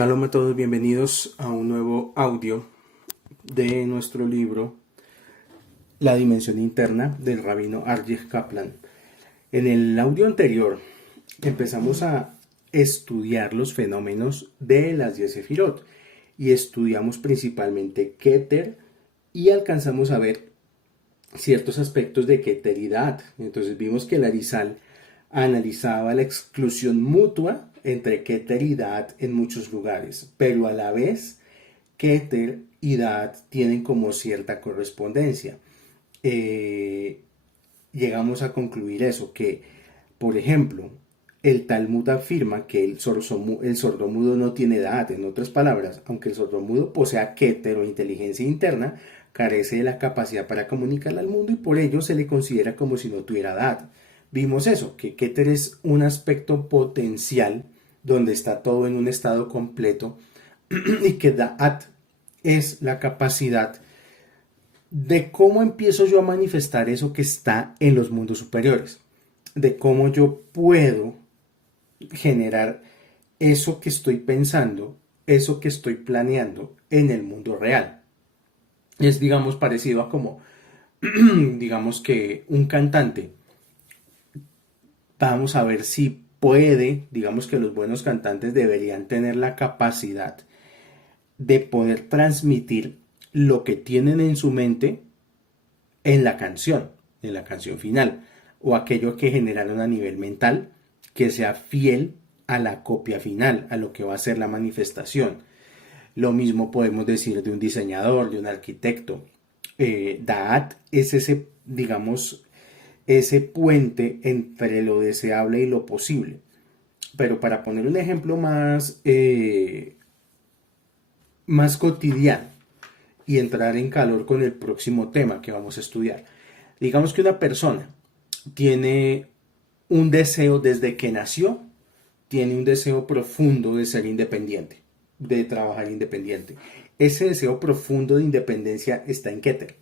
Shalom a todos, bienvenidos a un nuevo audio de nuestro libro La dimensión interna del rabino Arjeh Kaplan. En el audio anterior empezamos a estudiar los fenómenos de las 10 sefirot y estudiamos principalmente Keter y alcanzamos a ver ciertos aspectos de keteridad. Entonces vimos que el Arizal analizaba la exclusión mutua entre Keter y Da'at en muchos lugares, pero a la vez Keter y Da'at tienen como cierta correspondencia. Llegamos a concluir eso, que por ejemplo el Talmud afirma que el sordomudo no tiene Da'at. En otras palabras, aunque el sordomudo posea Keter o inteligencia interna, carece de la capacidad para comunicarla al mundo y por ello se le considera como si no tuviera Da'at. Vimos eso, que Keter es un aspecto potencial donde está todo en un estado completo y que Da'at es la capacidad de cómo empiezo yo a manifestar eso que está en los mundos superiores, de cómo yo puedo generar eso que estoy pensando, eso que estoy planeando en el mundo real. Es, digamos, parecido a como, digamos que un cantante. Vamos a ver si puede, digamos que los buenos cantantes deberían tener la capacidad de poder transmitir lo que tienen en su mente en la canción final, o aquello que generaron a nivel mental, que sea fiel a la copia final, a lo que va a ser la manifestación. Lo mismo podemos decir de un diseñador, de un arquitecto. Da'at es ese, digamos, ese puente entre lo deseable y lo posible. Pero para poner un ejemplo más cotidiano y entrar en calor con el próximo tema que vamos a estudiar. Digamos que una persona tiene un deseo desde que nació, tiene un deseo profundo de ser independiente, de trabajar independiente. Ese deseo profundo de independencia está en Keter.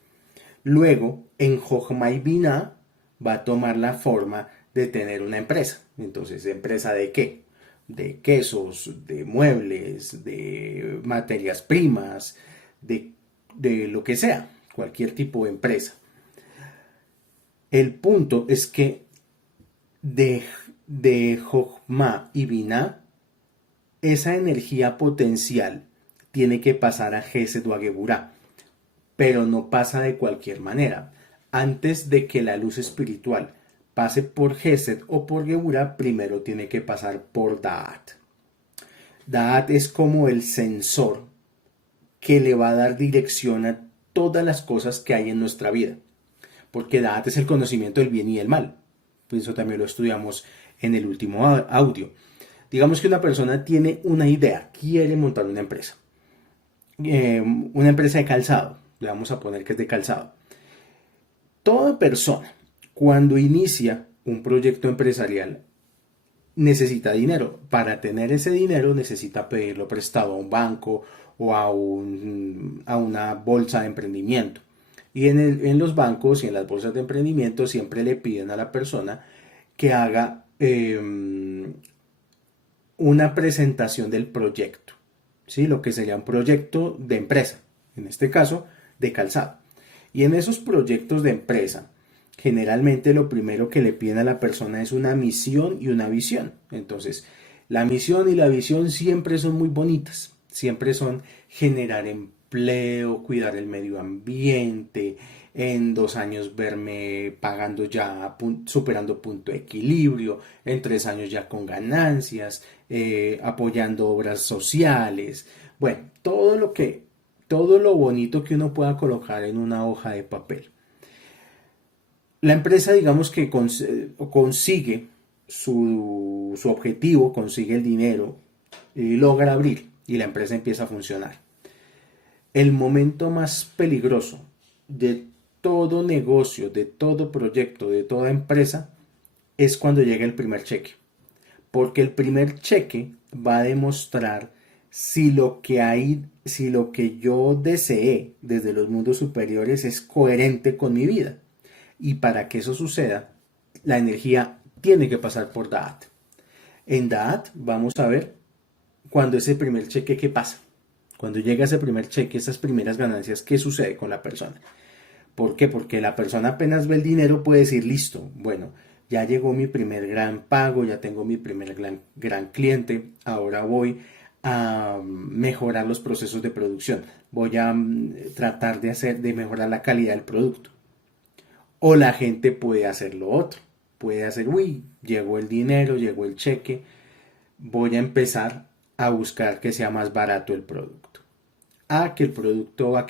Luego, en Jochma y Binah, va a tomar la forma de tener una empresa. Entonces, ¿empresa de qué? De quesos, de muebles, de materias primas, de lo que sea, cualquier tipo de empresa. El punto es que de Jochma y Binah, esa energía potencial tiene que pasar a Gesed o a Geburah, pero no pasa de cualquier manera. Antes de que la luz espiritual pase por Gesed o por Geburah, primero tiene que pasar por Da'at. Da'at es como el sensor que le va a dar dirección a todas las cosas que hay en nuestra vida. Porque Da'at es el conocimiento del bien y del mal. Pues eso también lo estudiamos en el último audio. Digamos que una persona tiene una idea, quiere montar una empresa. Una empresa de calzado, le vamos a poner que es de calzado. Toda persona, cuando inicia un proyecto empresarial, necesita dinero. Para tener ese dinero necesita pedirlo prestado a un banco o a una bolsa de emprendimiento. Y en los bancos y en las bolsas de emprendimiento siempre le piden a la persona que haga una presentación del proyecto, ¿sí? Lo que sería un proyecto de empresa, en este caso de calzado. Y en esos proyectos de empresa, generalmente lo primero que le piden a la persona es una misión y una visión. Entonces, la misión y la visión siempre son muy bonitas, siempre son generar empleo, cuidar el medio ambiente, en 2 años verme pagando ya, superando punto de equilibrio, en 3 años ya con ganancias, apoyando obras sociales. Bueno, todo lo bonito que uno pueda colocar en una hoja de papel. La empresa, digamos que consigue su objetivo, consigue el dinero y logra abrir y la empresa empieza a funcionar. El momento más peligroso de todo negocio, de todo proyecto, de toda empresa, es cuando llega el primer cheque. Porque el primer cheque va a demostrar si lo que yo deseé desde los mundos superiores es coherente con mi vida. Y para que eso suceda, la energía tiene que pasar por Da'at. En Da'at vamos a ver cuando ese primer cheque, ¿qué pasa? Cuando llega ese primer cheque, esas primeras ganancias, ¿qué sucede con la persona? ¿Por qué? Porque la persona apenas ve el dinero puede decir, listo, bueno, ya llegó mi primer gran pago, ya tengo mi primer gran cliente, ahora voy a mejorar los procesos de producción, voy a tratar de mejorar la calidad del producto. O la gente puede hacer lo otro, puede hacer, uy, llegó el dinero, llegó el cheque, voy a empezar a buscar que sea más barato el producto. Que el producto va a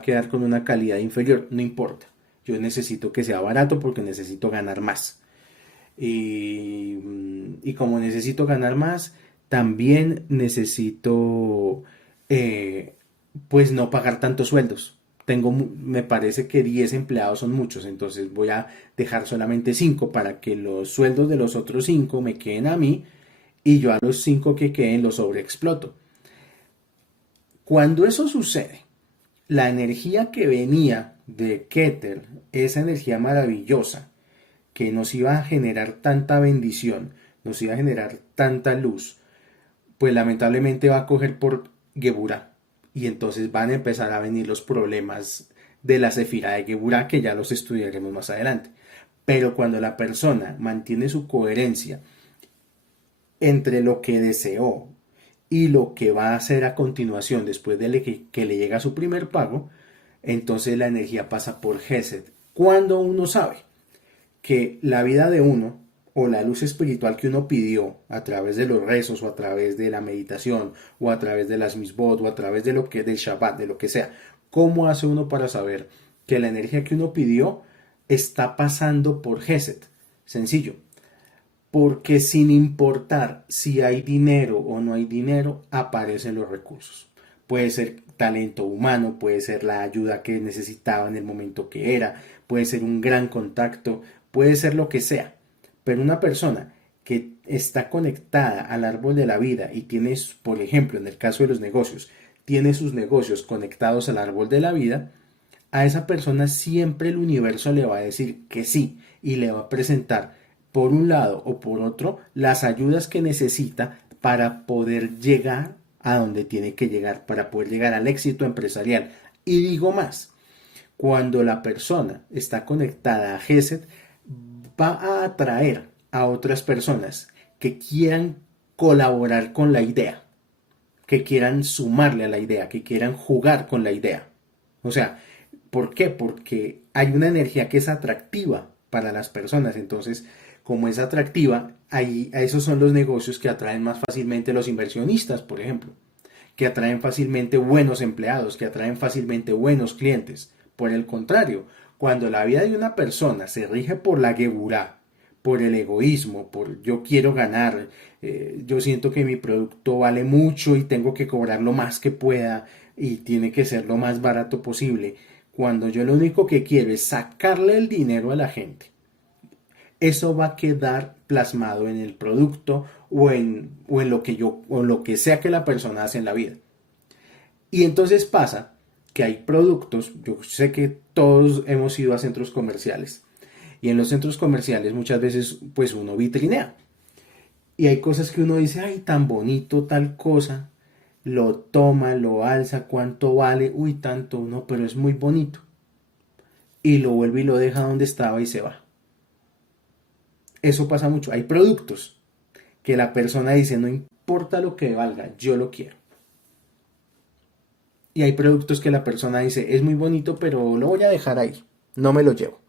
quedar con una calidad inferior, no importa. Yo necesito que sea barato porque necesito ganar más. Y como necesito ganar más, también necesito pues no pagar tantos sueldos. Me parece que 10 empleados son muchos, entonces voy a dejar solamente 5 para que los sueldos de los otros 5 me queden a mí y yo a los 5 que queden los sobreexploto. Cuando eso sucede, la energía que venía de Keter, esa energía maravillosa que nos iba a generar tanta bendición, nos iba a generar tanta luz, pues lamentablemente va a coger por Geburah. Y entonces van a empezar a venir los problemas de la Sefira de Geburah, que ya los estudiaremos más adelante. Pero cuando la persona mantiene su coherencia entre lo que deseó y lo que va a hacer a continuación después de que le llega su primer pago, entonces la energía pasa por Gesed. Cuando uno sabe que la vida de uno o la luz espiritual que uno pidió a través de los rezos o a través de la meditación o a través de las misbot o a través de lo que del Shabbat, de lo que sea, ¿cómo hace uno para saber que la energía que uno pidió está pasando por Gesed? Sencillo, porque sin importar si hay dinero o no hay dinero, aparecen los recursos. Puede ser talento humano, puede ser la ayuda que necesitaba en el momento que era, puede ser un gran contacto, puede ser lo que sea. Pero una persona que está conectada al árbol de la vida y tiene, por ejemplo, en el caso de los negocios, tiene sus negocios conectados al árbol de la vida, a esa persona siempre el universo le va a decir que sí y le va a presentar por un lado o por otro las ayudas que necesita para poder llegar a donde tiene que llegar, para poder llegar al éxito empresarial. Y digo más, cuando la persona está conectada a Gesed, va a atraer a otras personas que quieran colaborar con la idea, que quieran sumarle a la idea, que quieran jugar con la idea. O sea, ¿por qué? Porque hay una energía que es atractiva para las personas. Entonces, como es atractiva, ahí, a esos son los negocios que atraen más fácilmente los inversionistas, por ejemplo, que atraen fácilmente buenos empleados, que atraen fácilmente buenos clientes. Por el contrario, cuando la vida de una persona se rige por la geburá, por el egoísmo, por yo quiero ganar, yo siento que mi producto vale mucho y tengo que cobrar lo más que pueda y tiene que ser lo más barato posible, cuando yo lo único que quiero es sacarle el dinero a la gente, eso va a quedar plasmado en el producto o en lo que sea que la persona hace en la vida. Y entonces pasa que hay productos, yo sé que todos hemos ido a centros comerciales y en los centros comerciales muchas veces pues uno vitrinea y hay cosas que uno dice, ay, tan bonito tal cosa, lo toma, lo alza, cuánto vale, uy, tanto, no, pero es muy bonito. Y lo vuelve y lo deja donde estaba y se va. Eso pasa mucho. Hay productos que la persona dice, no importa lo que valga, yo lo quiero. Y hay productos que la persona dice, es muy bonito, pero lo voy a dejar ahí, no me lo llevo.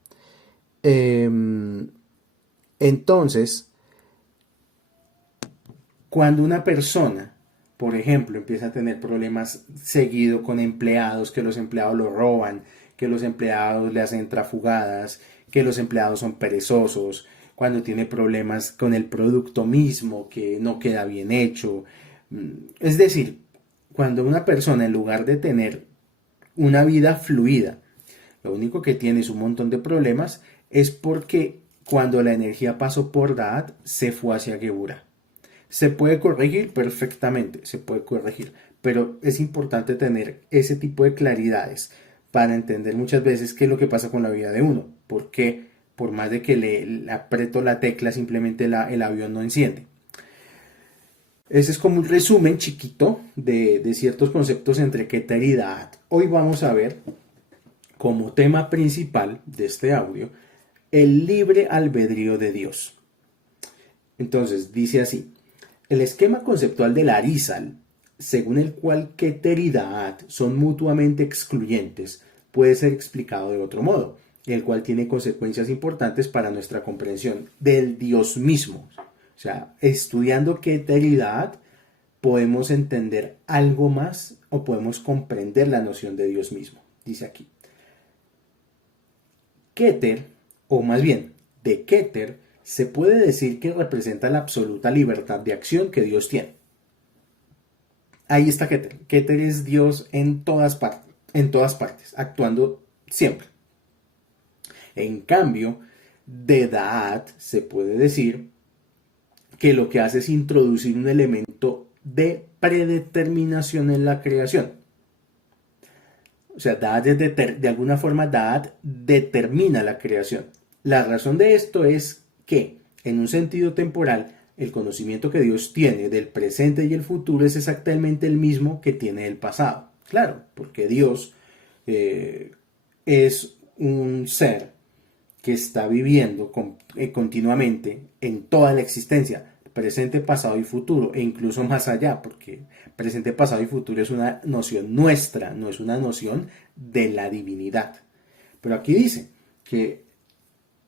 Entonces, cuando una persona, por ejemplo, empieza a tener problemas seguido con empleados, que los empleados lo roban, que los empleados le hacen trafugadas, que los empleados son perezosos, cuando tiene problemas con el producto mismo, que no queda bien hecho. Es decir, cuando una persona en lugar de tener una vida fluida, lo único que tiene es un montón de problemas, es porque cuando la energía pasó por Da'at, se fue hacia Geburah. Se puede corregir perfectamente, se puede corregir, pero es importante tener ese tipo de claridades para entender muchas veces qué es lo que pasa con la vida de uno, porque por más de que le aprieto la tecla, simplemente el avión no enciende. Ese es como un resumen chiquito de ciertos conceptos entre Keter y Da'at. Hoy vamos a ver como tema principal de este audio el libre albedrío de Dios. Entonces, dice así: el esquema conceptual del Arizal, según el cual Keter y Da'at son mutuamente excluyentes, puede ser explicado de otro modo, el cual tiene consecuencias importantes para nuestra comprensión del Dios mismo. O sea, estudiando Keter y Da'at podemos entender algo más o podemos comprender la noción de Dios mismo. Dice aquí: Keter, o más bien, de Keter, se puede decir que representa la absoluta libertad de acción que Dios tiene. Ahí está Keter. Keter es Dios en todas partes, actuando siempre. En cambio, de Da'at se puede decir que lo que hace es introducir un elemento de predeterminación en la creación. O sea, Da'at de alguna forma Da'at determina la creación. La razón de esto es que, en un sentido temporal, el conocimiento que Dios tiene del presente y el futuro es exactamente el mismo que tiene del pasado. Claro, porque Dios es un ser que está viviendo continuamente en toda la existencia, presente, pasado y futuro, e incluso más allá, porque presente, pasado y futuro es una noción nuestra, no es una noción de la divinidad. Pero aquí dice que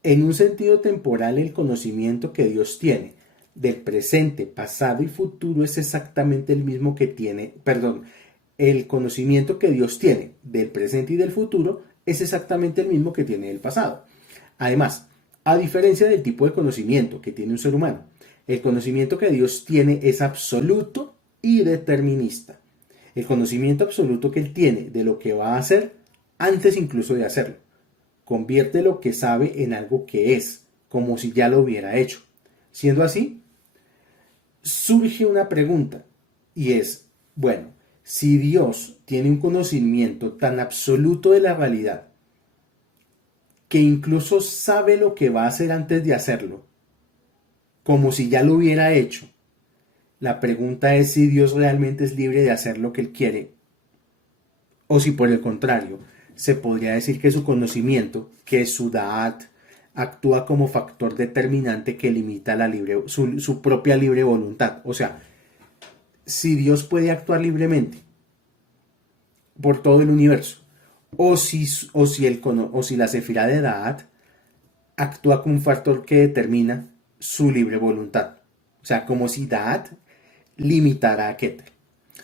en un sentido temporal el conocimiento que Dios tiene del presente, pasado y futuro es exactamente el mismo que tiene, perdón, el conocimiento que Dios tiene del presente y del futuro es exactamente el mismo que tiene del pasado. Además, a diferencia del tipo de conocimiento que tiene un ser humano, el conocimiento que Dios tiene es absoluto y determinista. El conocimiento absoluto que Él tiene de lo que va a hacer antes incluso de hacerlo. Convierte lo que sabe en algo que es, como si ya lo hubiera hecho. Siendo así, surge una pregunta y es, bueno, si Dios tiene un conocimiento tan absoluto de la realidad que incluso sabe lo que va a hacer antes de hacerlo, como si ya lo hubiera hecho, la pregunta es si Dios realmente es libre de hacer lo que Él quiere, o si por el contrario, se podría decir que su conocimiento, que su Da'at, actúa como factor determinante que limita su propia libre voluntad. O sea, si Dios puede actuar libremente por todo el universo, o si la Sefirá de Da'at actúa como un factor que determina su libre voluntad. O sea, como si Da'at limitara a Keter.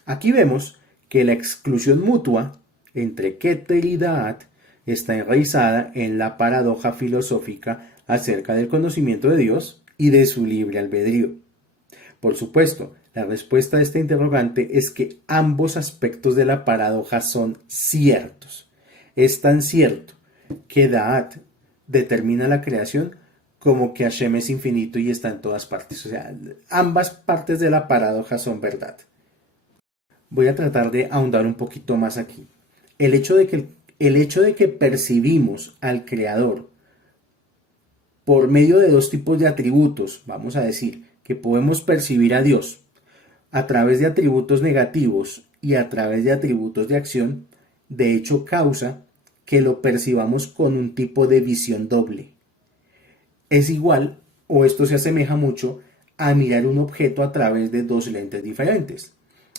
Aquí vemos que la exclusión mutua entre Keter y Da'at está enraizada en la paradoja filosófica acerca del conocimiento de Dios y de su libre albedrío. Por supuesto, la respuesta a este interrogante es que ambos aspectos de la paradoja son ciertos. Es tan cierto que Da'at determina la creación como que Hashem es infinito y está en todas partes. O sea, ambas partes de la paradoja son verdad. Voy a tratar de ahondar un poquito más aquí. El hecho de que percibimos al Creador por medio de dos tipos de atributos, vamos a decir, que podemos percibir a Dios a través de atributos negativos y a través de atributos de acción, de hecho causa que lo percibamos con un tipo de visión doble. Es igual, o esto se asemeja mucho, a mirar un objeto a través de dos lentes diferentes.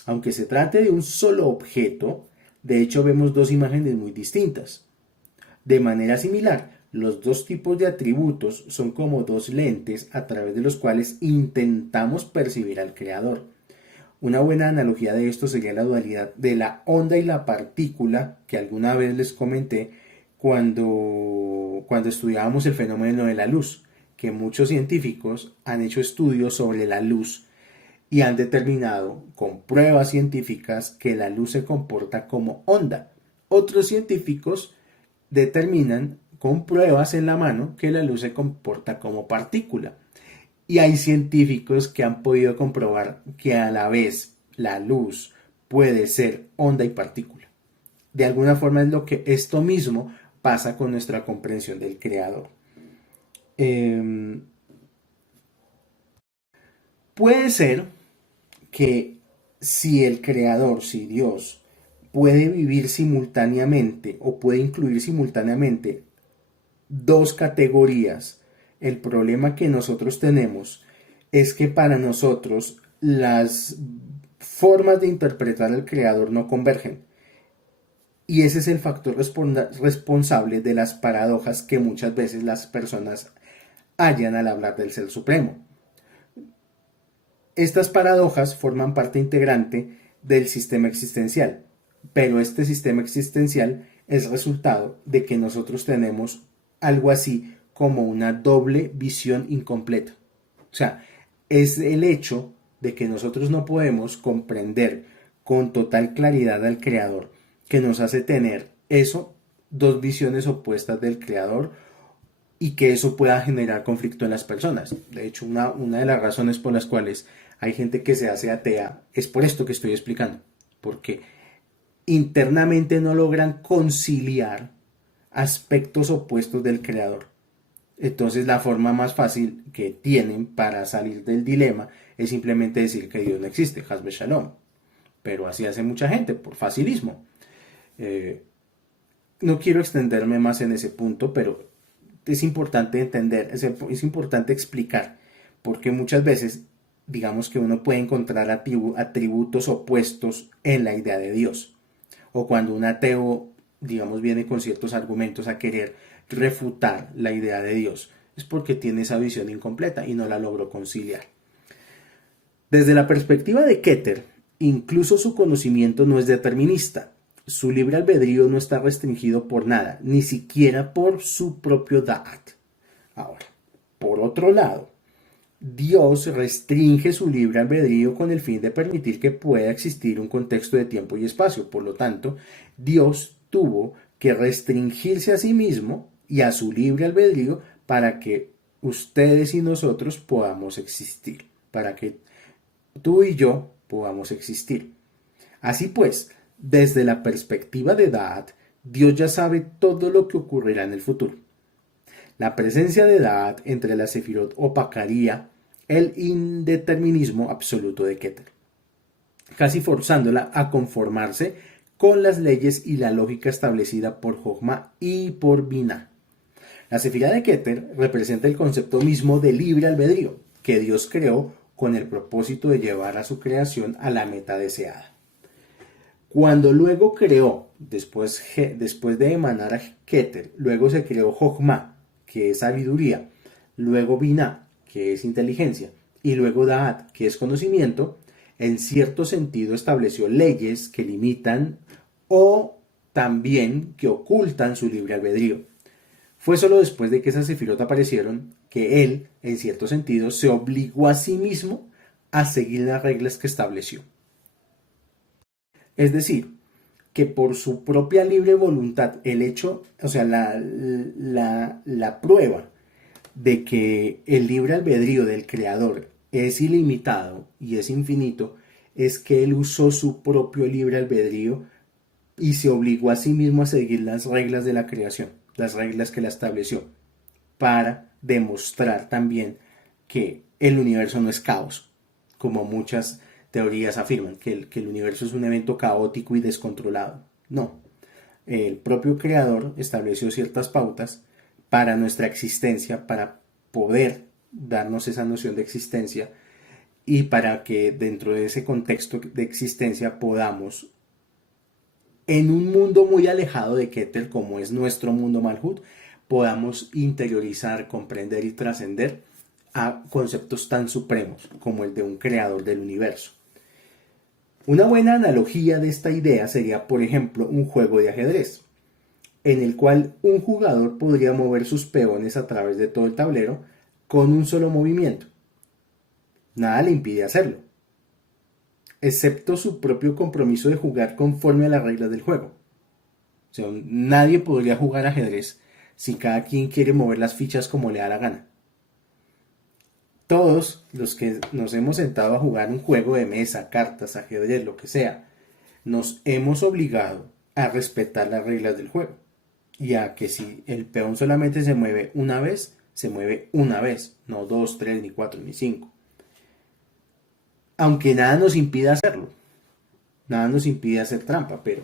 Aunque se trate de un solo objeto, de hecho vemos dos imágenes muy distintas. De manera similar, los dos tipos de atributos son como dos lentes a través de los cuales intentamos percibir al Creador. Una buena analogía de esto sería la dualidad de la onda y la partícula que alguna vez les comenté cuando estudiábamos el fenómeno de la luz, que muchos científicos han hecho estudios sobre la luz y han determinado con pruebas científicas que la luz se comporta como onda. Otros científicos determinan con pruebas en la mano que la luz se comporta como partícula. Y hay científicos que han podido comprobar que a la vez la luz puede ser onda y partícula. De alguna forma es lo que esto mismo pasa con nuestra comprensión del Creador. Puede ser que si el creador, si Dios, puede vivir simultáneamente o puede incluir simultáneamente dos categorías, el problema que nosotros tenemos es que para nosotros las formas de interpretar al creador no convergen. Y ese es el factor responsable de las paradojas que muchas veces las personas hallan al hablar del Ser Supremo. Estas paradojas forman parte integrante del sistema existencial, pero este sistema existencial es resultado de que nosotros tenemos algo así como una doble visión incompleta. O sea, es el hecho de que nosotros no podemos comprender con total claridad al Creador que nos hace tener eso, dos visiones opuestas del Creador, y que eso pueda generar conflicto en las personas. De hecho, una de las razones por las cuales hay gente que se hace atea es por esto que estoy explicando, porque internamente no logran conciliar aspectos opuestos del creador. Entonces la forma más fácil que tienen para salir del dilema es simplemente decir que Dios no existe, Hasbe Shalom. Pero así hace mucha gente, por facilismo. No quiero extenderme más en ese punto, pero es importante entender, es importante explicar, porque muchas veces, digamos que uno puede encontrar atributos opuestos en la idea de Dios. O cuando un ateo, digamos, viene con ciertos argumentos a querer refutar la idea de Dios, es porque tiene esa visión incompleta y no la logró conciliar. Desde la perspectiva de Keter, incluso su conocimiento no es determinista. Su libre albedrío no está restringido por nada, ni siquiera por su propio Da'at. Ahora, por otro lado, Dios restringe su libre albedrío con el fin de permitir que pueda existir un contexto de tiempo y espacio. Por lo tanto, Dios tuvo que restringirse a sí mismo y a su libre albedrío para que ustedes y nosotros podamos existir, para que tú y yo podamos existir. Así pues, desde la perspectiva de Da'at, Dios ya sabe todo lo que ocurrirá en el futuro. La presencia de Da'at entre la Sefirot opacaría el indeterminismo absoluto de Keter, casi forzándola a conformarse con las leyes y la lógica establecida por Jochma y por Binah. La Sefirá de Keter representa el concepto mismo de libre albedrío que Dios creó con el propósito de llevar a su creación a la meta deseada. Cuando luego creó, después de emanar a Keter, luego se creó Jochma, que es sabiduría, luego Binah, que es inteligencia, y luego Da'at, que es conocimiento, en cierto sentido estableció leyes que limitan o también que ocultan su libre albedrío. Fue solo después de que esas sefirot aparecieron que él, en cierto sentido, se obligó a sí mismo a seguir las reglas que estableció. Es decir, que por su propia libre voluntad, el hecho, o sea, la prueba de que el libre albedrío del creador es ilimitado y es infinito, es que él usó su propio libre albedrío y se obligó a sí mismo a seguir las reglas de la creación, las reglas que la estableció, para demostrar también que el universo no es caos, como muchas teorías afirman, que el universo es un evento caótico y descontrolado. No, el propio creador estableció ciertas pautas para nuestra existencia, para poder darnos esa noción de existencia y para que dentro de ese contexto de existencia podamos, en un mundo muy alejado de Keter, como es nuestro mundo Malhut, podamos interiorizar, comprender y trascender a conceptos tan supremos como el de un creador del universo. Una buena analogía de esta idea sería, por ejemplo, un juego de ajedrez, en el cual un jugador podría mover sus peones a través de todo el tablero con un solo movimiento. Nada le impide hacerlo, excepto su propio compromiso de jugar conforme a las reglas del juego. O sea, nadie podría jugar ajedrez si cada quien quiere mover las fichas como le da la gana. Todos los que nos hemos sentado a jugar un juego de mesa, cartas, ajedrez, lo que sea, nos hemos obligado a respetar las reglas del juego. Y a que si el peón solamente se mueve una vez, se mueve una vez, no 2, 3, ni 4, ni 5. aunque nada nos impide hacerlo, nada nos impide hacer trampa, pero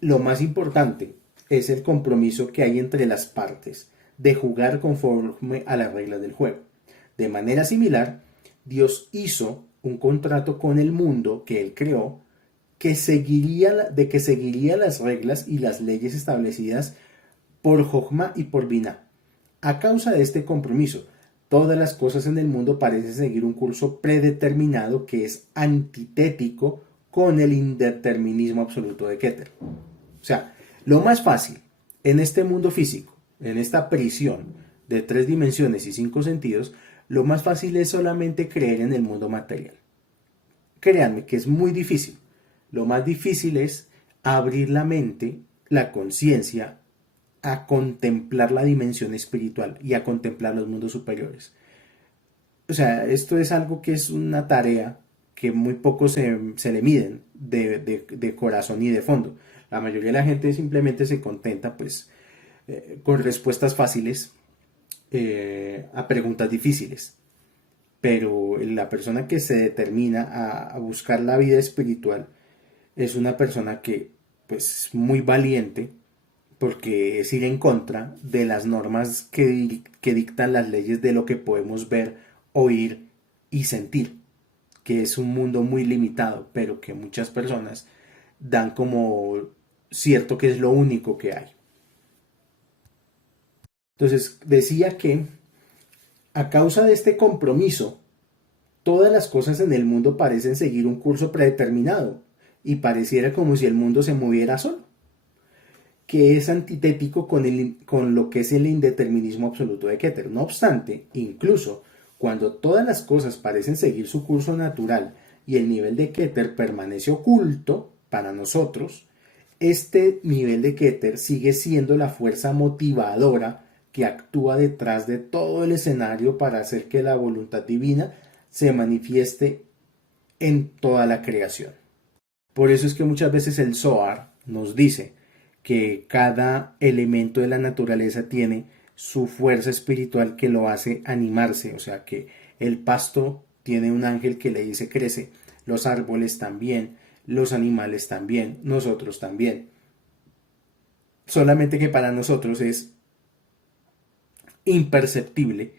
lo más importante es el compromiso que hay entre las partes de jugar conforme a las reglas del juego. De manera similar, Dios hizo un contrato con el mundo que Él creó que seguiría las reglas y las leyes establecidas por Jochma y por Binah. A causa de este compromiso, todas las cosas en el mundo parecen seguir un curso predeterminado que es antitético con el indeterminismo absoluto de Keter. O sea, lo más fácil en este mundo físico, en esta prisión de 3 dimensiones y 5 sentidos, lo más fácil es solamente creer en el mundo material. Créanme que es muy difícil. Lo más difícil es abrir la mente, la conciencia, a contemplar la dimensión espiritual y a contemplar los mundos superiores. O sea, esto es algo que es una tarea que muy pocos se le miden de corazón y de fondo. La mayoría de la gente simplemente se contenta pues con respuestas fáciles a preguntas difíciles. Pero la persona que se determina a buscar la vida espiritual es una persona que pues muy valiente, porque es ir en contra de las normas que dictan las leyes de lo que podemos ver, oír y sentir, que es un mundo muy limitado, pero que muchas personas dan como cierto que es lo único que hay. Entonces decía que a causa de este compromiso, todas las cosas en el mundo parecen seguir un curso predeterminado y pareciera como si el mundo se moviera solo, que es antitético con lo que es el indeterminismo absoluto de Keter. No obstante, incluso cuando todas las cosas parecen seguir su curso natural y el nivel de Keter permanece oculto para nosotros, este nivel de Keter sigue siendo la fuerza motivadora que actúa detrás de todo el escenario para hacer que la voluntad divina se manifieste en toda la creación. Por eso es que muchas veces el Zohar nos dice que cada elemento de la naturaleza tiene su fuerza espiritual que lo hace animarse, o sea que el pasto tiene un ángel que le dice crece, los árboles también, los animales también, nosotros también. Solamente que para nosotros es imperceptible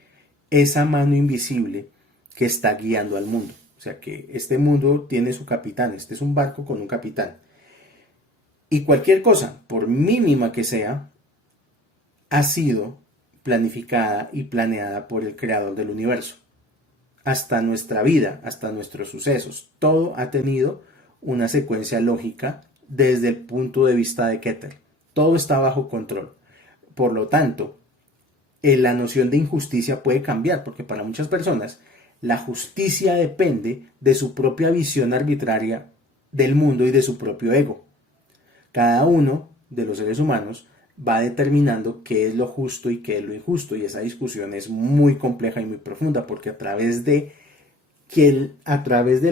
esa mano invisible que está guiando al mundo. O sea que este mundo tiene su capitán, este es un barco con un capitán. Y cualquier cosa, por mínima que sea, ha sido planificada y planeada por el creador del universo. Hasta nuestra vida, hasta nuestros sucesos, todo ha tenido una secuencia lógica desde el punto de vista de Keter. Todo está bajo control. Por lo tanto, la noción de injusticia puede cambiar, porque para muchas personas la justicia depende de su propia visión arbitraria del mundo y de su propio ego. Cada uno de los seres humanos va determinando qué es lo justo y qué es lo injusto, y esa discusión es muy compleja y muy profunda, porque a través de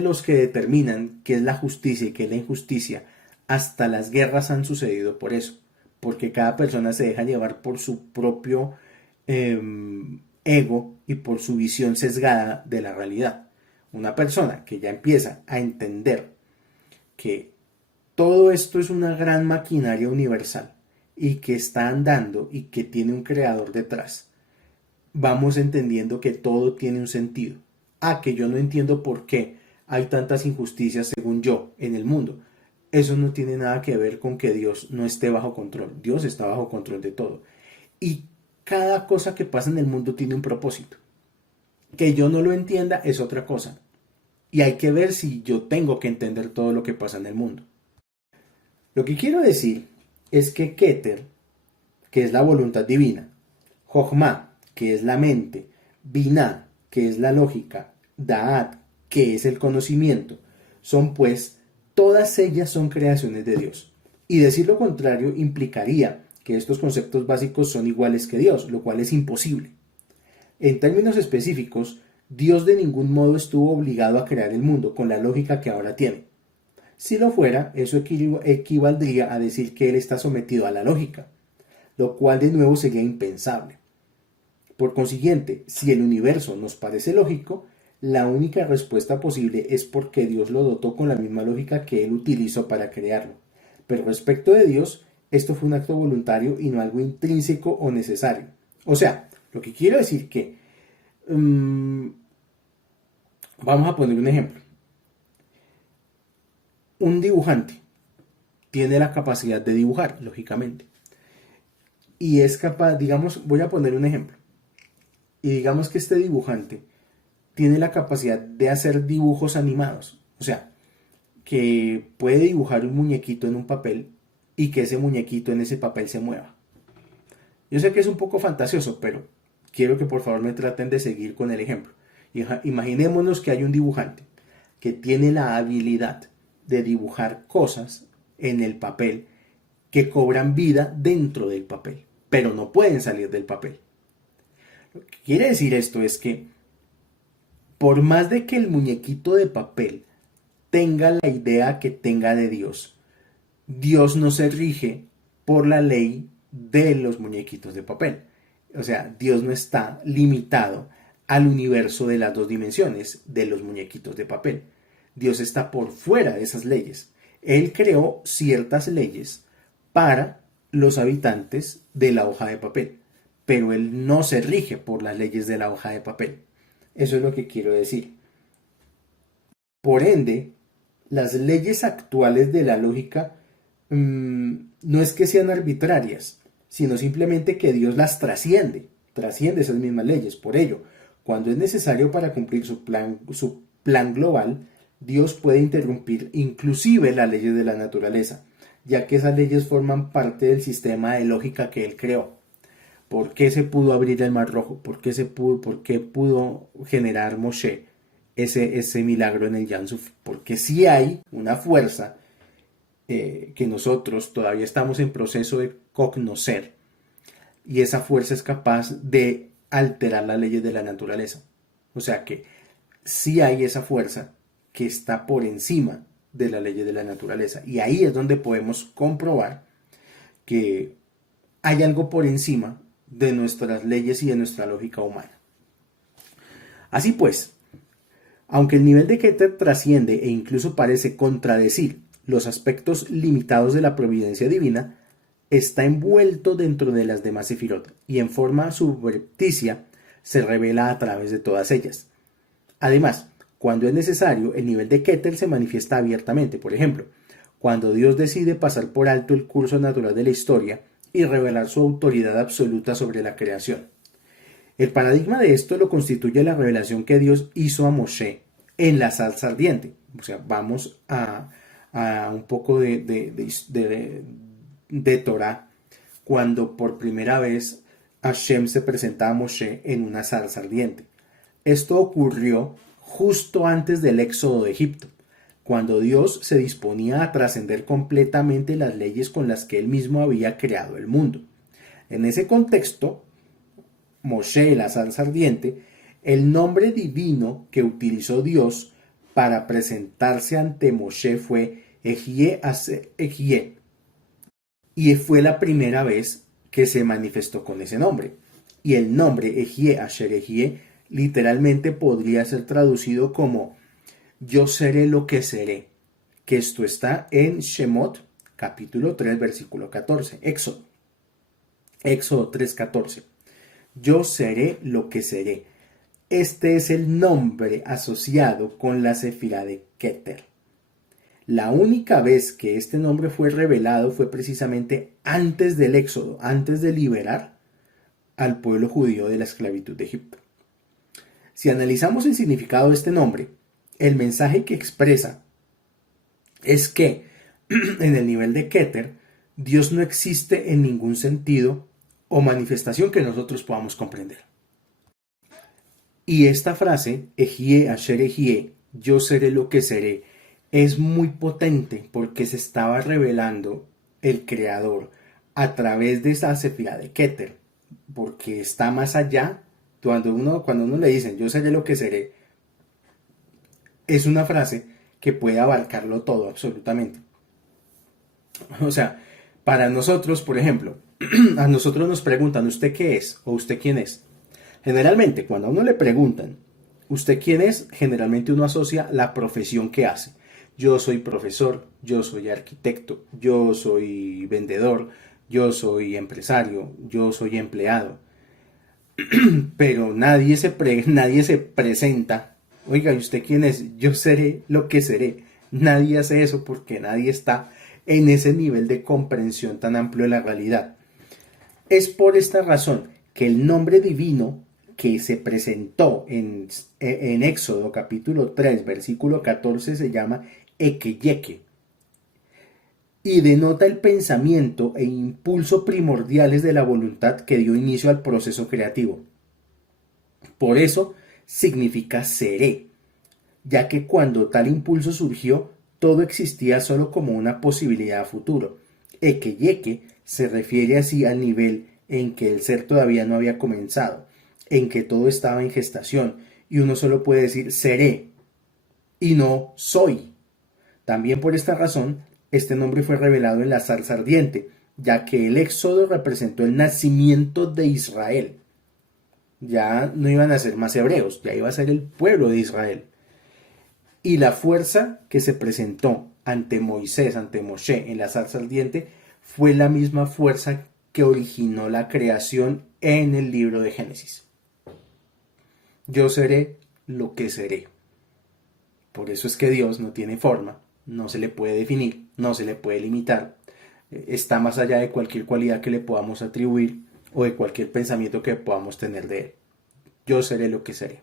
los que determinan qué es la justicia y qué es la injusticia, hasta las guerras han sucedido por eso, porque cada persona se deja llevar por su propio ego y por su visión sesgada de la realidad. Una persona que ya empieza a entender que todo esto es una gran maquinaria universal y que está andando y que tiene un creador detrás, vamos entendiendo que todo tiene un sentido. Que yo no entiendo por qué hay tantas injusticias según yo en el mundo. Eso no tiene nada que ver con que Dios no esté bajo control. Dios está bajo control de todo. Y cada cosa que pasa en el mundo tiene un propósito. Que yo no lo entienda es otra cosa. Y hay que ver si yo tengo que entender todo lo que pasa en el mundo. Lo que quiero decir es que Keter, que es la voluntad divina, Jochma, que es la mente, Binah, que es la lógica, Da'at, que es el conocimiento, son pues, todas ellas son creaciones de Dios. Y decir lo contrario implicaría que estos conceptos básicos son iguales que Dios, lo cual es imposible. En términos específicos, Dios de ningún modo estuvo obligado a crear el mundo con la lógica que ahora tiene. Si lo fuera, eso equivaldría a decir que Él está sometido a la lógica, lo cual de nuevo sería impensable. Por consiguiente, si el universo nos parece lógico, la única respuesta posible es porque Dios lo dotó con la misma lógica que él utilizó para crearlo. Pero respecto de Dios, esto fue un acto voluntario y no algo intrínseco o necesario. O sea, lo que quiero decir que, vamos a poner un ejemplo. Un dibujante tiene la capacidad de dibujar, lógicamente. Y es capaz, digamos, voy a poner un ejemplo. Y digamos que este dibujante tiene la capacidad de hacer dibujos animados. O sea, que puede dibujar un muñequito en un papel y que ese muñequito en ese papel se mueva. Yo sé que es un poco fantasioso, pero quiero que por favor me traten de seguir con el ejemplo. Imaginémonos que hay un dibujante que tiene la habilidad de dibujar cosas en el papel que cobran vida dentro del papel, pero no pueden salir del papel. Lo que quiere decir esto es que por más de que el muñequito de papel tenga la idea que tenga de Dios, Dios no se rige por la ley de los muñequitos de papel. O sea, Dios no está limitado al universo de las dos dimensiones de los muñequitos de papel. Dios está por fuera de esas leyes. Él creó ciertas leyes para los habitantes de la hoja de papel, pero Él no se rige por las leyes de la hoja de papel. Eso es lo que quiero decir. Por ende, las leyes actuales de la lógica no es que sean arbitrarias, sino simplemente que Dios las trasciende esas mismas leyes. Por ello, cuando es necesario para cumplir su plan global, Dios puede interrumpir inclusive las leyes de la naturaleza, ya que esas leyes forman parte del sistema de lógica que Él creó. ¿Por qué se pudo abrir el Mar Rojo? ¿Por qué pudo generar Moshe ese milagro en el Yam Suf? Porque sí hay una fuerza que nosotros todavía estamos en proceso de conocer, y esa fuerza es capaz de alterar las leyes de la naturaleza. O sea que sí hay esa fuerza que está por encima de las leyes de la naturaleza, y ahí es donde podemos comprobar que hay algo por encima de nuestras leyes y de nuestra lógica humana. Así pues, aunque el nivel de Keter trasciende e incluso parece contradecir los aspectos limitados de la providencia divina, está envuelto dentro de las demás sefirot y en forma subrepticia se revela a través de todas ellas. Además, cuando es necesario, el nivel de Keter se manifiesta abiertamente. Por ejemplo, cuando Dios decide pasar por alto el curso natural de la historia y revelar su autoridad absoluta sobre la creación. El paradigma de esto lo constituye la revelación que Dios hizo a Moshe en la zarza ardiente. O sea, vamos a un poco de Torah, cuando por primera vez Hashem se presenta a Moshe en una zarza ardiente. Esto ocurrió justo antes del éxodo de Egipto, cuando Dios se disponía a trascender completamente las leyes con las que él mismo había creado el mundo. En ese contexto, Moshe, la zarza ardiente, el nombre divino que utilizó Dios para presentarse ante Moshe fue Ejie Aser Ejie, y fue la primera vez que se manifestó con ese nombre. Y el nombre Ejie Asher Ejie literalmente podría ser traducido como yo seré lo que seré, que esto está en Shemot, capítulo 3, versículo 14, Éxodo 3:14. Yo seré lo que seré. Este es el nombre asociado con la Sefirá de Keter. La única vez que este nombre fue revelado fue precisamente antes del Éxodo, antes de liberar al pueblo judío de la esclavitud de Egipto. Si analizamos el significado de este nombre, el mensaje que expresa es que en el nivel de Keter, Dios no existe en ningún sentido o manifestación que nosotros podamos comprender. Y esta frase, Ejie Asher Ejie, yo seré lo que seré, es muy potente porque se estaba revelando el Creador a través de esa Sefirá de Keter, porque está más allá. Cuando uno le dicen yo seré lo que seré, es una frase que puede abarcarlo todo absolutamente. O sea, para nosotros, por ejemplo, a nosotros nos preguntan ¿usted qué es? O ¿usted quién es? Generalmente, cuando a uno le preguntan ¿Usted quién es? Generalmente uno asocia la profesión que hace. Yo soy profesor, yo soy arquitecto, yo soy vendedor, yo soy empresario, yo soy empleado. Pero nadie se presenta. Oiga, ¿y usted quién es? Yo seré lo que seré. Nadie hace eso porque nadie está en ese nivel de comprensión tan amplio de la realidad. Es por esta razón que el nombre divino que se presentó en Éxodo capítulo 3 versículo 14 se llama Ekeyeke y denota el pensamiento e impulso primordiales de la voluntad que dio inicio al proceso creativo. Por eso significa seré, ya que cuando tal impulso surgió, todo existía solo como una posibilidad a futuro. Ekeyeke se refiere así al nivel en que el ser todavía no había comenzado, en que todo estaba en gestación, y uno solo puede decir seré y no soy. También por esta razón, este nombre fue revelado en la zarza ardiente, ya que el éxodo representó el nacimiento de Israel. Ya no iban a ser más hebreos, ya iba a ser el pueblo de Israel. Y la fuerza que se presentó ante Moisés, ante Moshe en la zarza ardiente, fue la misma fuerza que originó la creación en el libro de Génesis. Yo seré lo que seré. Por eso es que Dios no tiene forma, no se le puede definir, no se le puede limitar. Está más allá de cualquier cualidad que le podamos atribuir o de cualquier pensamiento que podamos tener de él. Yo seré lo que seré.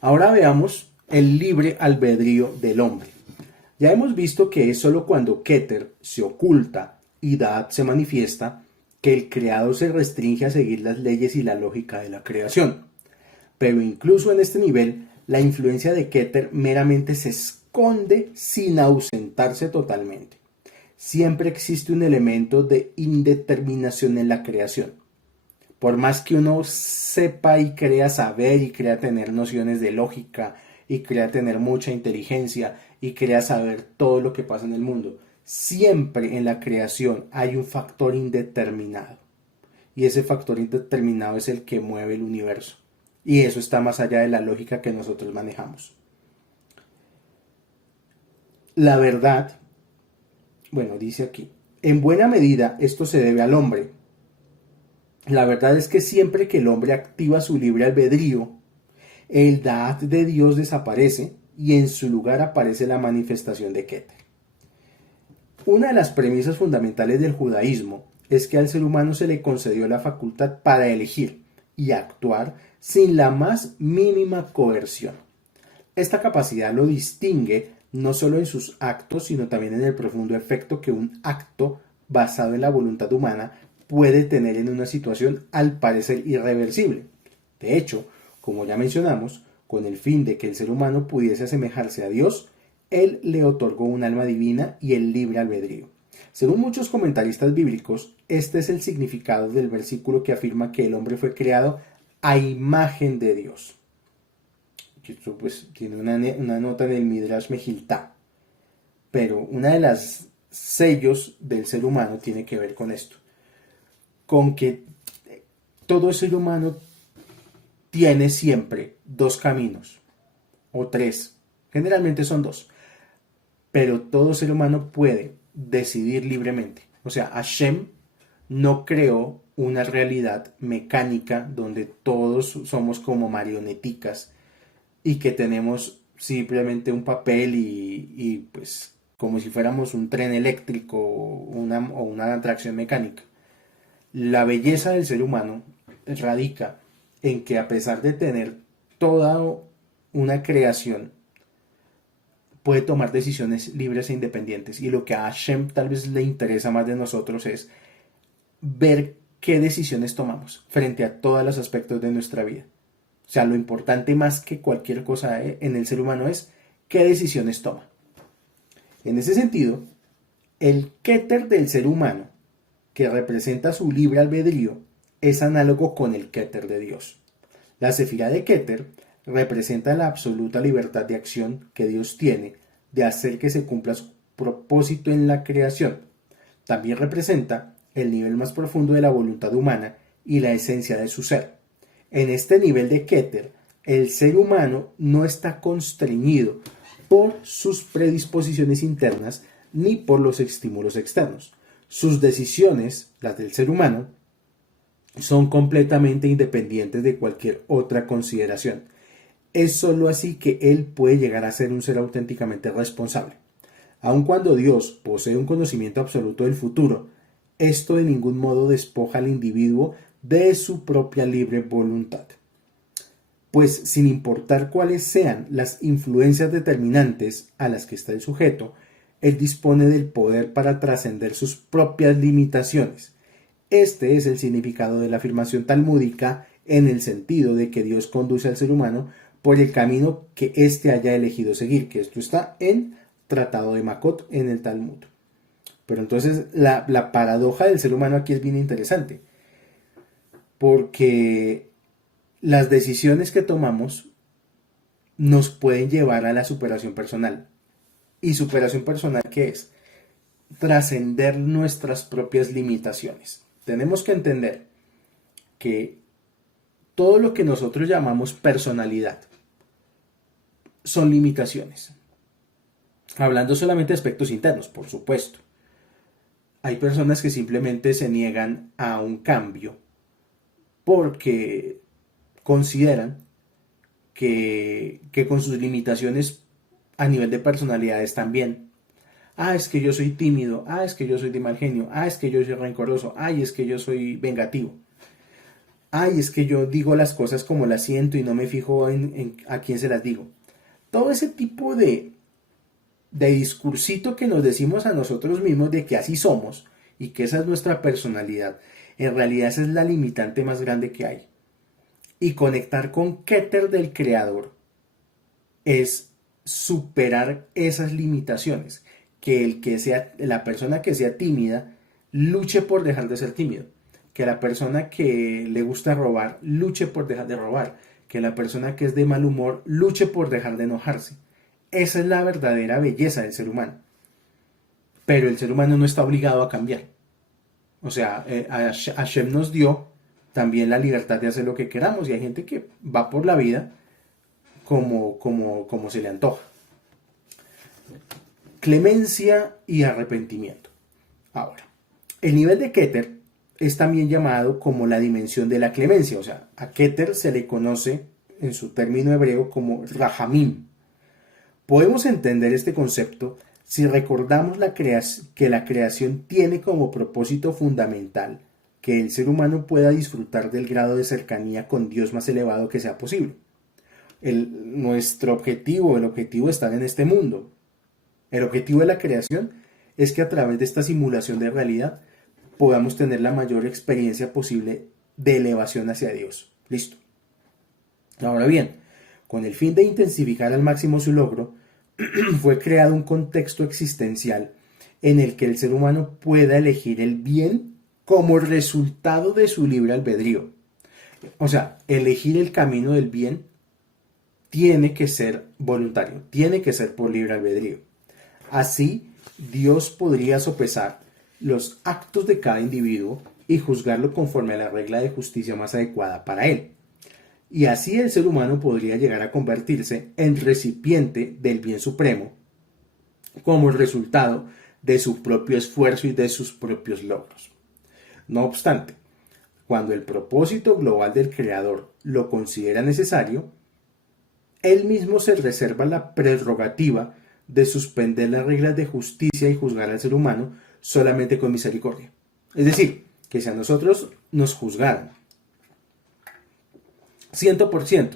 Ahora veamos el libre albedrío del hombre. Ya hemos visto que es solo cuando Keter se oculta y Da'at se manifiesta que el creador se restringe a seguir las leyes y la lógica de la creación. Pero incluso en este nivel, la influencia de Keter meramente se esconde sin ausentarse totalmente. Siempre existe un elemento de indeterminación en la creación. Por más que uno sepa y crea saber y crea tener nociones de lógica y crea tener mucha inteligencia y crea saber todo lo que pasa en el mundo, siempre en la creación hay un factor indeterminado. Y ese factor indeterminado es el que mueve el universo. Y eso está más allá de la lógica que nosotros manejamos. La verdad, bueno, dice aquí, en buena medida esto se debe al hombre. La verdad es que siempre que el hombre activa su libre albedrío, el Da'at de Dios desaparece y en su lugar aparece la manifestación de Keter. Una de las premisas fundamentales del judaísmo es que al ser humano se le concedió la facultad para elegir y actuar sin la más mínima coerción. Esta capacidad lo distingue no solo en sus actos, sino también en el profundo efecto que un acto basado en la voluntad humana puede tener en una situación al parecer irreversible. De hecho, como ya mencionamos, con el fin de que el ser humano pudiese asemejarse a Dios, Él le otorgó un alma divina y el libre albedrío. Según muchos comentaristas bíblicos, este es el significado del versículo que afirma que el hombre fue creado a imagen de Dios. Esto pues tiene una nota en el Midrash Mejiltá, pero una de las sellos del ser humano tiene que ver con esto, con que todo ser humano tiene siempre dos caminos, o tres, generalmente son dos, pero todo ser humano puede decidir libremente. O sea, Hashem no creó una realidad mecánica donde todos somos como marioneticas y que tenemos simplemente un papel y pues como si fuéramos un tren eléctrico o una atracción mecánica. La belleza del ser humano radica en que a pesar de tener toda una creación, puede tomar decisiones libres e independientes. Y lo que a Hashem tal vez le interesa más de nosotros es ver qué decisiones tomamos frente a todos los aspectos de nuestra vida. O sea, lo importante más que cualquier cosa en el ser humano es qué decisiones toma. En ese sentido, el Keter del ser humano, que representa su libre albedrío, es análogo con el Keter de Dios. La Sefirá de Keter representa la absoluta libertad de acción que Dios tiene de hacer que se cumpla su propósito en la creación. También representa el nivel más profundo de la voluntad humana y la esencia de su ser. En este nivel de Keter, el ser humano no está constreñido por sus predisposiciones internas ni por los estímulos externos. Sus decisiones, las del ser humano, son completamente independientes de cualquier otra consideración. Es sólo así que él puede llegar a ser un ser auténticamente responsable. Aun cuando Dios posee un conocimiento absoluto del futuro, esto de ningún modo despoja al individuo de su propia libre voluntad. Pues sin importar cuáles sean las influencias determinantes a las que está el sujeto, él dispone del poder para trascender sus propias limitaciones. Este es el significado de la afirmación talmúdica en el sentido de que Dios conduce al ser humano por el camino que éste haya elegido seguir, que esto está en Tratado de Makot en el Talmud. Pero entonces la paradoja del ser humano aquí es bien interesante, porque las decisiones que tomamos nos pueden llevar a la superación personal. ¿Y superación personal qué es? Trascender nuestras propias limitaciones. Tenemos que entender que todo lo que nosotros llamamos personalidad son limitaciones. Hablando solamente de aspectos internos, por supuesto. Hay personas que simplemente se niegan a un cambio porque consideran que con sus limitaciones a nivel de personalidad están bien. Es que yo soy tímido, es que yo soy de mal genio, es que yo soy rencoroso, es que yo soy vengativo, es que yo digo las cosas como las siento y no me fijo en a quién se las digo. Todo ese tipo de discursito que nos decimos a nosotros mismos de que así somos y que esa es nuestra personalidad, en realidad esa es la limitante más grande que hay. Y conectar con Keter del Creador es superar esas limitaciones. Que la persona que sea tímida luche por dejar de ser tímido. Que la persona que le gusta robar luche por dejar de robar. Que la persona que es de mal humor luche por dejar de enojarse. Esa es la verdadera belleza del ser humano. Pero el ser humano no está obligado a cambiar. O sea, Hashem nos dio también la libertad de hacer lo que queramos. Y hay gente que va por la vida como se le antoja. Clemencia y arrepentimiento. Ahora, el nivel de Keter es también llamado como la dimensión de la clemencia. O sea, a Keter se le conoce en su término hebreo como Rahamim. Podemos entender este concepto si recordamos que la creación tiene como propósito fundamental que el ser humano pueda disfrutar del grado de cercanía con Dios más elevado que sea posible. Nuestro objetivo, el objetivo de estar en este mundo, el objetivo de la creación es que a través de esta simulación de realidad podamos tener la mayor experiencia posible de elevación hacia Dios. Listo. Ahora bien, con el fin de intensificar al máximo su logro, fue creado un contexto existencial en el que el ser humano pueda elegir el bien como resultado de su libre albedrío. O sea, elegir el camino del bien tiene que ser voluntario, tiene que ser por libre albedrío. Así, Dios podría sopesar los actos de cada individuo y juzgarlo conforme a la regla de justicia más adecuada para él. Y así el ser humano podría llegar a convertirse en recipiente del bien supremo como resultado de su propio esfuerzo y de sus propios logros. No obstante, cuando el propósito global del Creador lo considera necesario, él mismo se reserva la prerrogativa de suspender las reglas de justicia y juzgar al ser humano solamente con misericordia. Es decir, que si a nosotros nos juzgaran 100%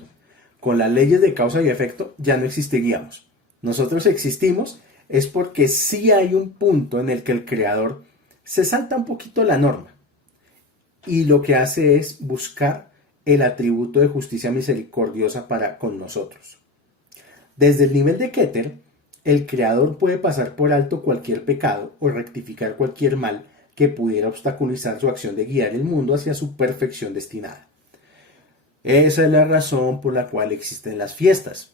con las leyes de causa y efecto, ya no existiríamos. Nosotros existimos es porque sí hay un punto en el que el Creador se salta un poquito la norma y lo que hace es buscar el atributo de justicia misericordiosa para con nosotros. Desde el nivel de Keter, el Creador puede pasar por alto cualquier pecado o rectificar cualquier mal que pudiera obstaculizar su acción de guiar el mundo hacia su perfección destinada. Esa es la razón por la cual existen las fiestas.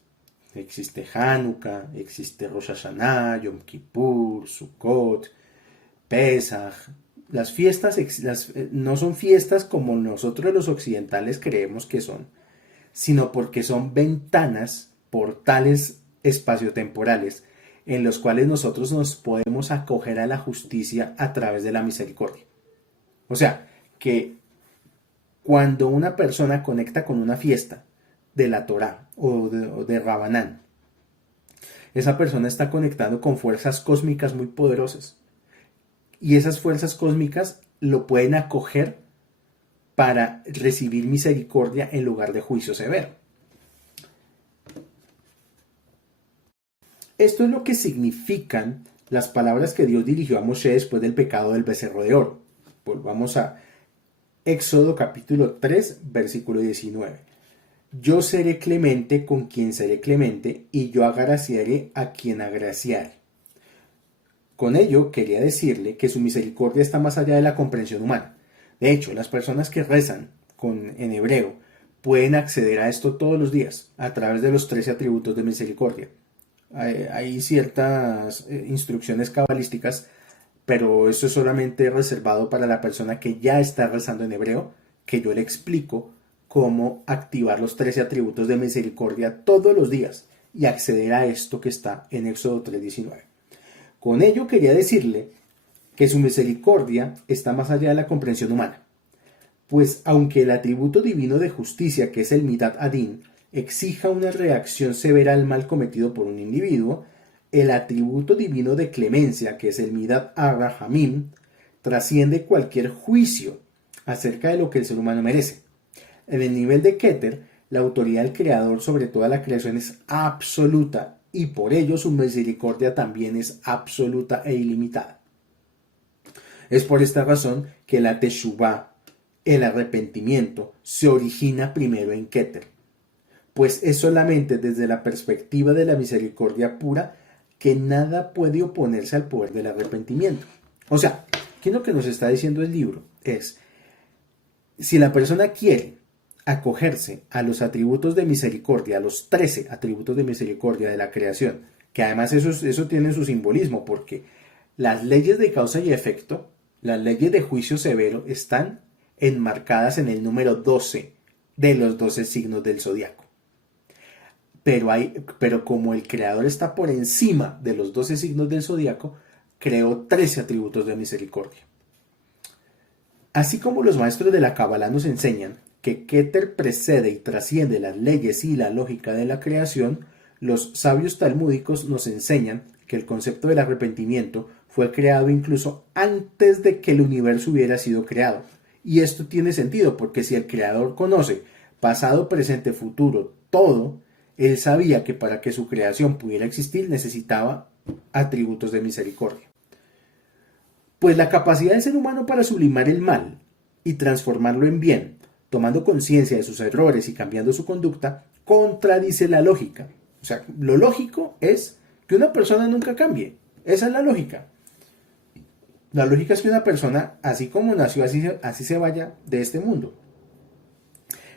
Existe Hanukkah, existe Rosh Hashanah, Yom Kippur, Sukkot, Pesach. Las fiestas no son fiestas como nosotros los occidentales creemos que son, sino porque son ventanas, portales espaciotemporales, en los cuales nosotros nos podemos acoger a la justicia a través de la misericordia. O sea, que cuando una persona conecta con una fiesta de la Torá o de Rabanán, esa persona está conectando con fuerzas cósmicas muy poderosas. Y esas fuerzas cósmicas lo pueden acoger para recibir misericordia en lugar de juicio severo. Esto es lo que significan las palabras que Dios dirigió a Moshe después del pecado del becerro de oro. Volvamos a Éxodo capítulo 3, versículo 19. Yo seré clemente con quien seré clemente, y yo agraciaré a quien agraciare. Con ello quería decirle que su misericordia está más allá de la comprensión humana. De hecho, las personas que rezan en hebreo pueden acceder a esto todos los días a través de los 13 atributos de misericordia. Hay ciertas instrucciones cabalísticas, pero eso es solamente reservado para la persona que ya está rezando en hebreo, que yo le explico cómo activar los 13 atributos de misericordia todos los días y acceder a esto que está en Éxodo 3:19. Con ello quería decirle que su misericordia está más allá de la comprensión humana, pues aunque el atributo divino de justicia, que es el Midat Adin, exija una reacción severa al mal cometido por un individuo, el atributo divino de clemencia, que es el Midat Arrahamim, trasciende cualquier juicio acerca de lo que el ser humano merece. En el nivel de Keter, la autoridad del Creador sobre toda la creación es absoluta, y por ello su misericordia también es absoluta e ilimitada. Es por esta razón que la Teshuvah, el arrepentimiento, se origina primero en Keter, pues es solamente desde la perspectiva de la misericordia pura que nada puede oponerse al poder del arrepentimiento. O sea, aquí lo que nos está diciendo el libro es, si la persona quiere acogerse a los atributos de misericordia, a los 13 atributos de misericordia de la creación, que además eso tiene su simbolismo, porque las leyes de causa y efecto, las leyes de juicio severo, están enmarcadas en el número 12 de los 12 signos del zodiaco. Pero como el creador está por encima de los 12 signos del zodiaco, creó 13 atributos de misericordia. Así como los maestros de la Kabbalah nos enseñan que Keter precede y trasciende las leyes y la lógica de la creación, los sabios talmúdicos nos enseñan que el concepto del arrepentimiento fue creado incluso antes de que el universo hubiera sido creado. Y esto tiene sentido porque si el creador conoce pasado, presente, futuro, todo, él sabía que para que su creación pudiera existir necesitaba atributos de misericordia. Pues la capacidad del ser humano para sublimar el mal y transformarlo en bien, tomando conciencia de sus errores y cambiando su conducta, contradice la lógica. O sea, lo lógico es que una persona nunca cambie. Esa es la lógica. La lógica es que una persona, así como nació, así se vaya de este mundo.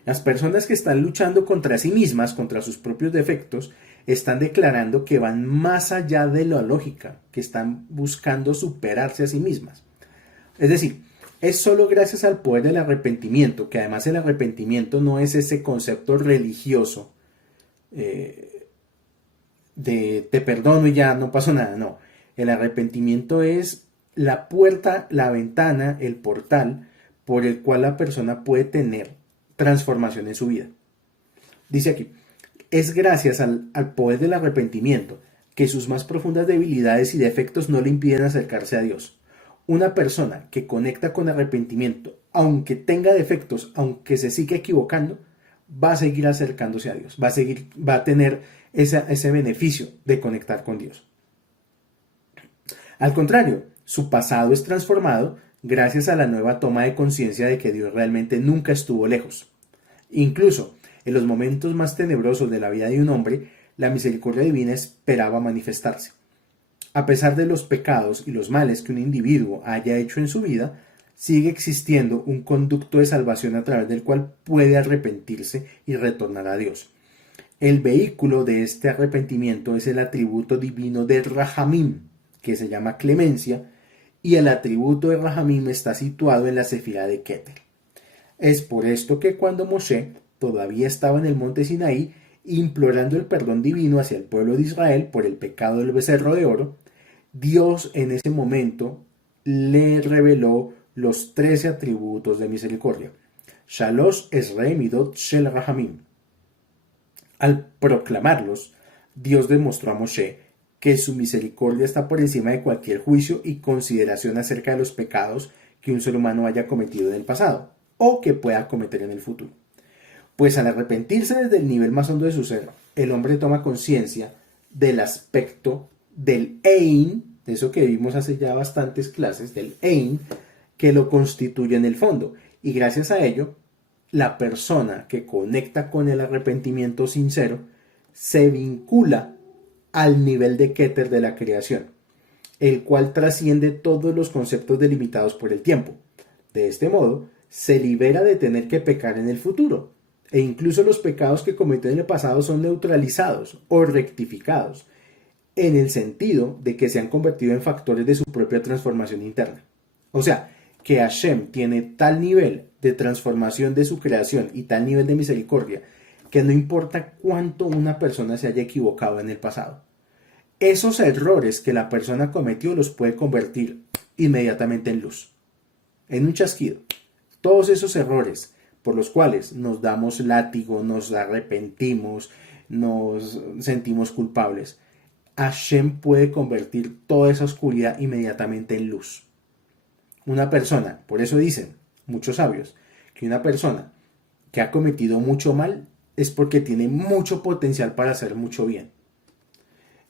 Las personas que están luchando contra sí mismas, contra sus propios defectos, están declarando que van más allá de la lógica, que están buscando superarse a sí mismas. Es decir, es solo gracias al poder del arrepentimiento, que además el arrepentimiento no es ese concepto religioso de te perdono y ya no pasó nada, no. El arrepentimiento es la puerta, la ventana, el portal por el cual la persona puede tener transformación en su vida. Dice aquí, es gracias al poder del arrepentimiento que sus más profundas debilidades y defectos no le impiden acercarse a Dios. Una persona que conecta con arrepentimiento, aunque tenga defectos, aunque se siga equivocando, va a seguir acercándose a Dios, va a tener ese beneficio de conectar con Dios. Al contrario, su pasado es transformado gracias a la nueva toma de conciencia de que Dios realmente nunca estuvo lejos. Incluso en los momentos más tenebrosos de la vida de un hombre, la misericordia divina esperaba manifestarse. A pesar de los pecados y los males que un individuo haya hecho en su vida, sigue existiendo un conducto de salvación a través del cual puede arrepentirse y retornar a Dios. El vehículo de este arrepentimiento es el atributo divino de Rahamim, que se llama clemencia, y el atributo de Rahamim está situado en la sefirá de Keter. Es por esto que cuando Moshe todavía estaba en el monte Sinaí implorando el perdón divino hacia el pueblo de Israel por el pecado del becerro de oro, Dios en ese momento le reveló los 13 atributos de misericordia. Shalosh Esrei Midot Shel Rahamim. Al proclamarlos, Dios demostró a Moshe que su misericordia está por encima de cualquier juicio y consideración acerca de los pecados que un ser humano haya cometido en el pasado o que pueda cometer en el futuro. Pues al arrepentirse desde el nivel más hondo de su ser, el hombre toma conciencia del aspecto del Ein, de eso que vimos hace ya bastantes clases, del Ein, que lo constituye en el fondo. Y gracias a ello, la persona que conecta con el arrepentimiento sincero se vincula al nivel de Keter de la creación, el cual trasciende todos los conceptos delimitados por el tiempo. De este modo, se libera de tener que pecar en el futuro, e incluso los pecados que cometió en el pasado son neutralizados o rectificados, en el sentido de que se han convertido en factores de su propia transformación interna. O sea, que Hashem tiene tal nivel de transformación de su creación y tal nivel de misericordia que no importa cuánto una persona se haya equivocado en el pasado. Esos errores que la persona cometió los puede convertir inmediatamente en luz. En un chasquido. Todos esos errores por los cuales nos damos látigo, nos arrepentimos, nos sentimos culpables, Hashem puede convertir toda esa oscuridad inmediatamente en luz. Una persona, por eso dicen muchos sabios, que una persona que ha cometido mucho mal es porque tiene mucho potencial para hacer mucho bien.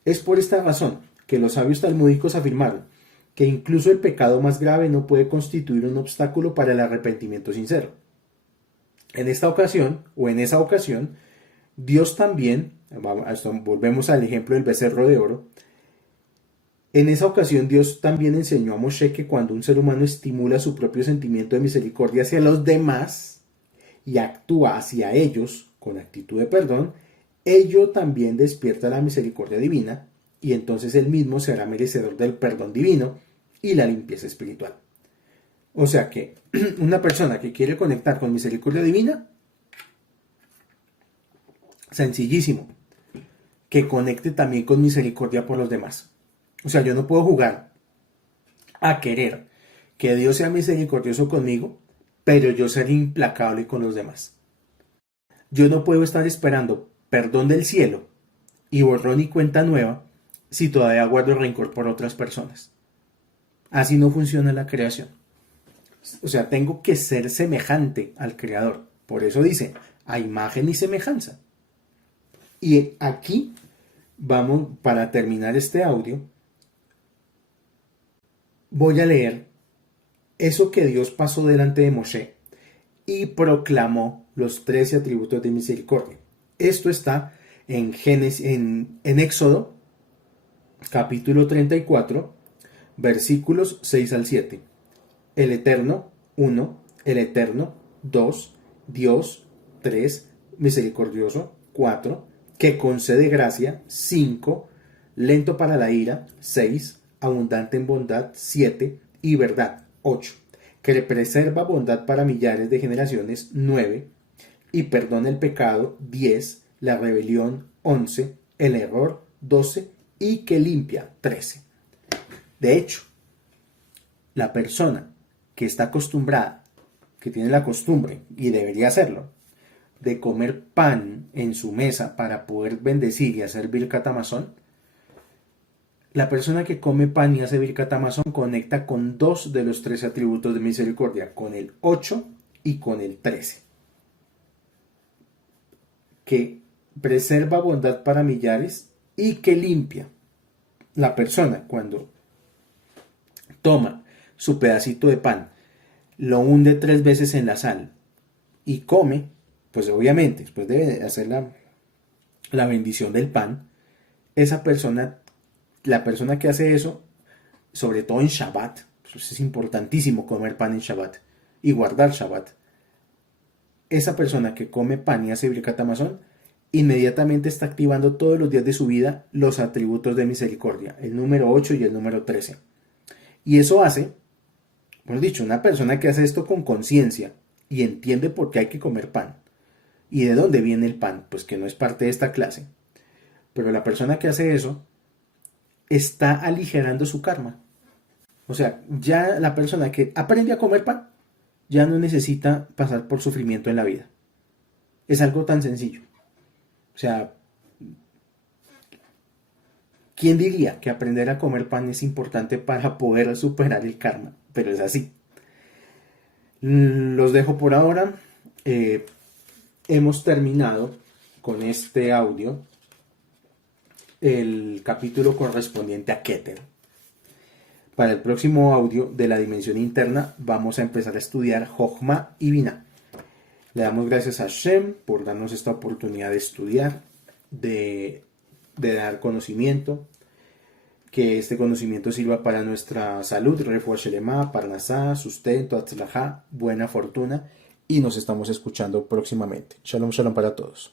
Es por esta razón que los sabios talmúdicos afirmaron que incluso el pecado más grave no puede constituir un obstáculo para el arrepentimiento sincero. En esa ocasión, Dios también, volvemos al ejemplo del becerro de oro, en esa ocasión Dios también enseñó a Moshe que cuando un ser humano estimula su propio sentimiento de misericordia hacia los demás y actúa hacia ellos con actitud de perdón, ello también despierta la misericordia divina y entonces él mismo será merecedor del perdón divino y la limpieza espiritual. O sea que una persona que quiere conectar con misericordia divina, sencillísimo, que conecte también con misericordia por los demás. O sea, yo no puedo jugar a querer que Dios sea misericordioso conmigo, pero yo ser implacable con los demás. Yo no puedo estar esperando perdón del cielo y borrón y cuenta nueva si todavía guardo rencor por otras personas. Así no funciona la creación. O sea, tengo que ser semejante al Creador. Por eso dice, a imagen y semejanza. Y aquí vamos, para terminar este audio, voy a leer eso que Dios pasó delante de Moshe y proclamó los 13 atributos de misericordia. Esto está en Éxodo, capítulo 34, versículos 6 al 7. El Eterno, 1, el Eterno, 2, Dios, 3, misericordioso, 4, que concede gracia, 5, lento para la ira, 6, abundante en bondad, 7, y verdad, 8, que preserva bondad para millares de generaciones, 9, y perdona el pecado, 10, la rebelión, 11, el error, 12, y que limpia, 13. De hecho, la persona que está acostumbrada, que tiene la costumbre, y debería hacerlo, de comer pan en su mesa para poder bendecir y hacer Birkat Hamazon, la persona que come pan y hace Birkat Hamazon conecta con 2 de los 13 atributos de misericordia, con el 8 y con el 13, que preserva bondad para millares y que limpia. La persona cuando toma su pedacito de pan, lo hunde 3 veces en la sal y come, pues obviamente después de hacer la bendición del pan, esa persona, la persona que hace eso, sobre todo en Shabbat, pues es importantísimo comer pan en Shabbat y guardar Shabbat. Esa persona que come pan y hace Birkat Hamazon, inmediatamente está activando todos los días de su vida los atributos de misericordia, el número 8 y el número 13. Y eso hace, bueno dicho, una persona que hace esto con conciencia y entiende por qué hay que comer pan, ¿Y de dónde viene el pan? Pues que no es parte de esta clase. Pero la persona que hace eso está aligerando su karma. O sea, ya la persona que aprende a comer pan ya no necesita pasar por sufrimiento en la vida. Es algo tan sencillo. O sea, ¿quién diría que aprender a comer pan es importante para poder superar el karma? Pero es así. Los dejo por ahora. Hemos terminado con este audio el capítulo correspondiente a Keter. Para el próximo audio de la dimensión interna vamos a empezar a estudiar Jochma y Binah. Le damos gracias a Shem por darnos esta oportunidad de estudiar, de dar conocimiento, que este conocimiento sirva para nuestra salud, refuah shelema, parnasá, sustento, atzlajá, buena fortuna, y nos estamos escuchando próximamente. Shalom, shalom para todos.